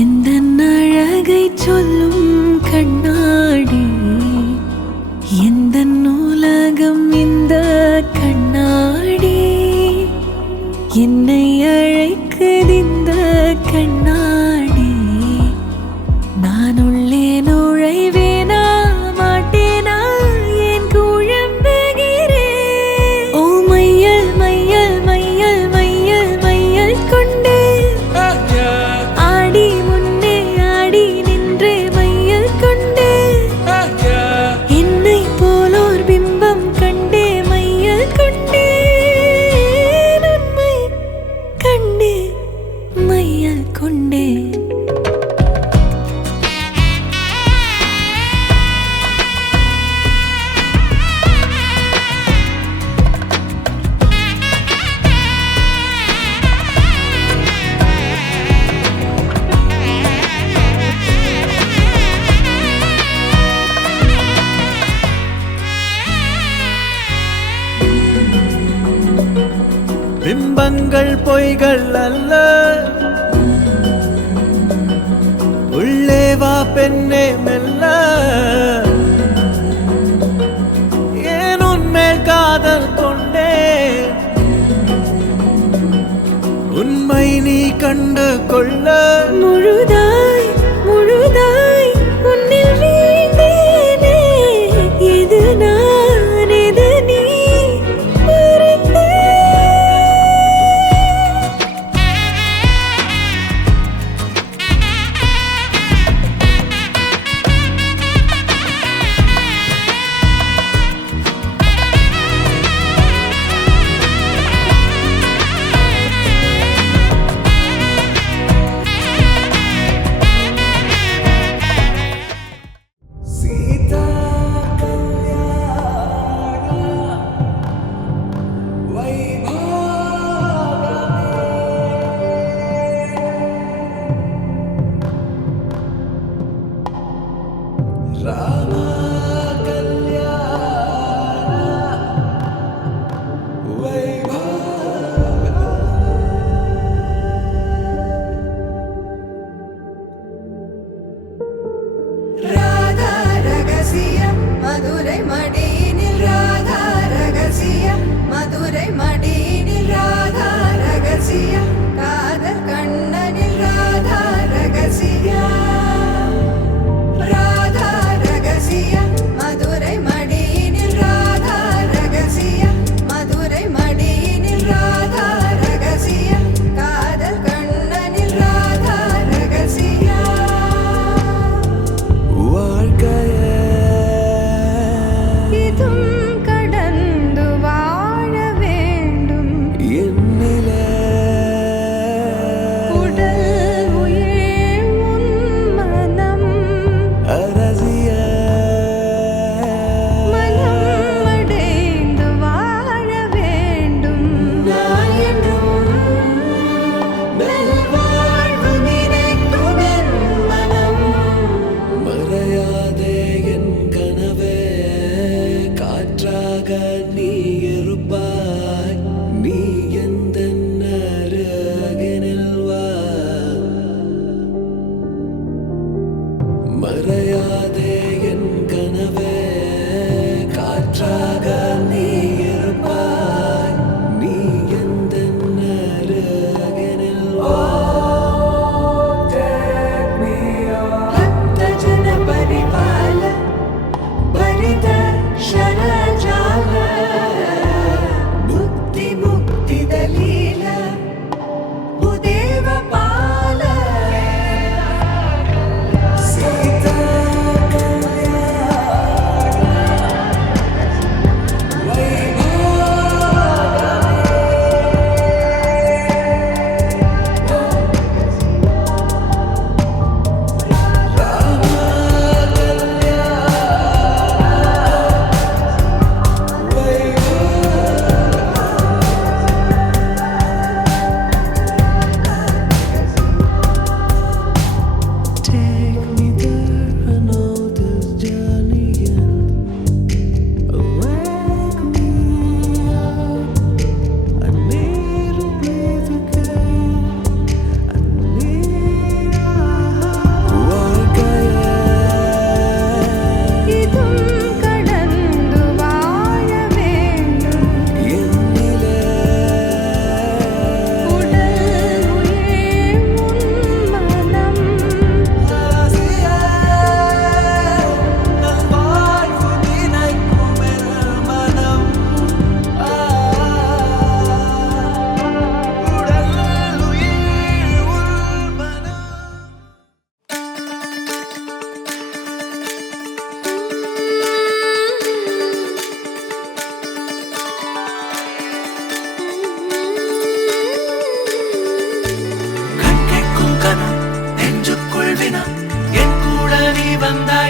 எந்தன் அழகை சொல்லும் கண்ணாடி, எந்தன் உலகம் இந்த கண்ணாடி, என்னை அழைக்குதிந்த கண்ணாடி. நான் உள்ளே நுழைவேனா மாட்டேனா என் குழம்புகிறேன். ஓ மையல் மையல் மையல் மையல் மையல் கொண்டே ஆடி முன்னே ஆடி நின்று மையல் கொண்டே என்னை போலோர் பிம்பம் கண்டே மையல் கொண்டே உண்மை கண்டே மையல் கொண்டே. பிம்பங்கள் பொய்கள் அல்ல, உள்ளே வா பெண்ணே மெல்ல. ஏன் உன்மேல் காதல் கொண்டே, உண்மை நீ கண்டு கொள்ள. முழுதாய் முழுதாய் உன்னில் வீழ்ந்தேனே, எது நான் எது நீ மறந்தேன். இருப்பாய் நீ எந்த அருகினில் வா மறையாதே என் கனவே காற்றாக நீ இருப்பாய் நீ எந்த அருகினில் வா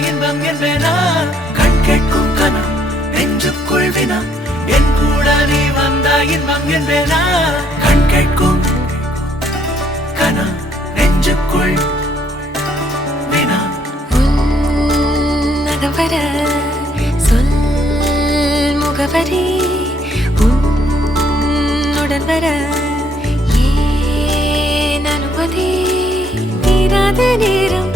இன்பம் என்பேனா கண் கேட்கும் கனா நெஞ்சுக்குள் வினா என் கூட நீ வந்தா இன்பம் என்பேனா கண் கேட்கும் கனா நெஞ்சுக்குள் வினா உன்னகம் வர சொல் முகவரி உன்னுடன் வர ஏன் அனுமதி தீராத நேரம்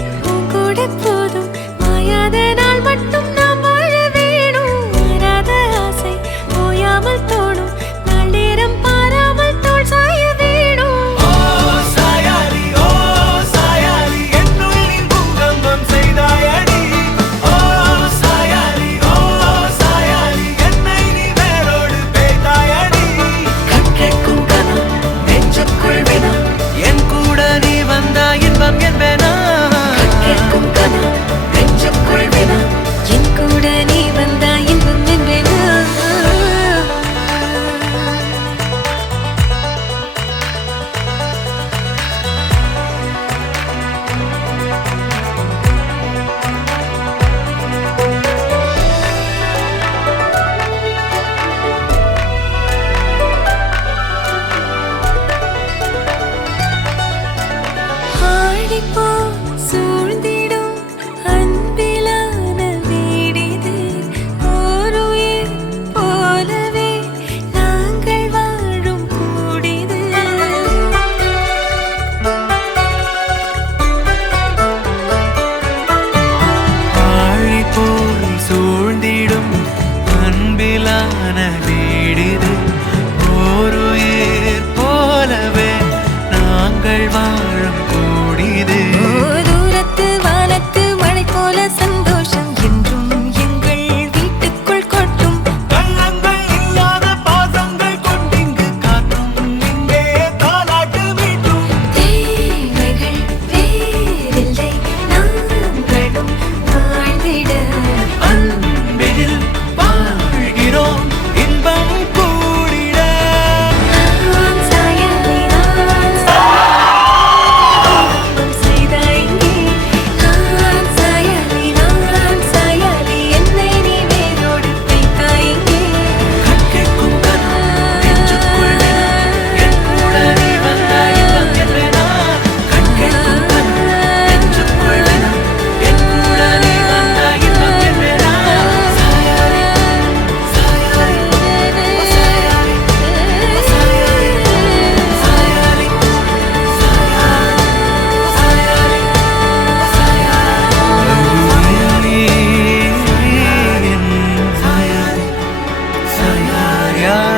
கூட போதும் மாயாத நாள் மட்டும் நாம் வாழ வேணும் மாறாத ஆசை ஓயாமல் தோணும் நாள் நேரம் பாராமல் தோள் சாய வேணும் ஓ சாயாரி என்னுள் நீ பூகம்பம் செய்தாயடி ஓ சாயாரி என்னை நீ வேரோடு பேய்த்தாயடி கண் கேட்கும் கனா நெஞ்சுக்குள் வினா என் கூட நீ வந்தா இன்பம் என்பேனா கேட்கும் கனா நெஞ்சுக்குள் வினா என் யார்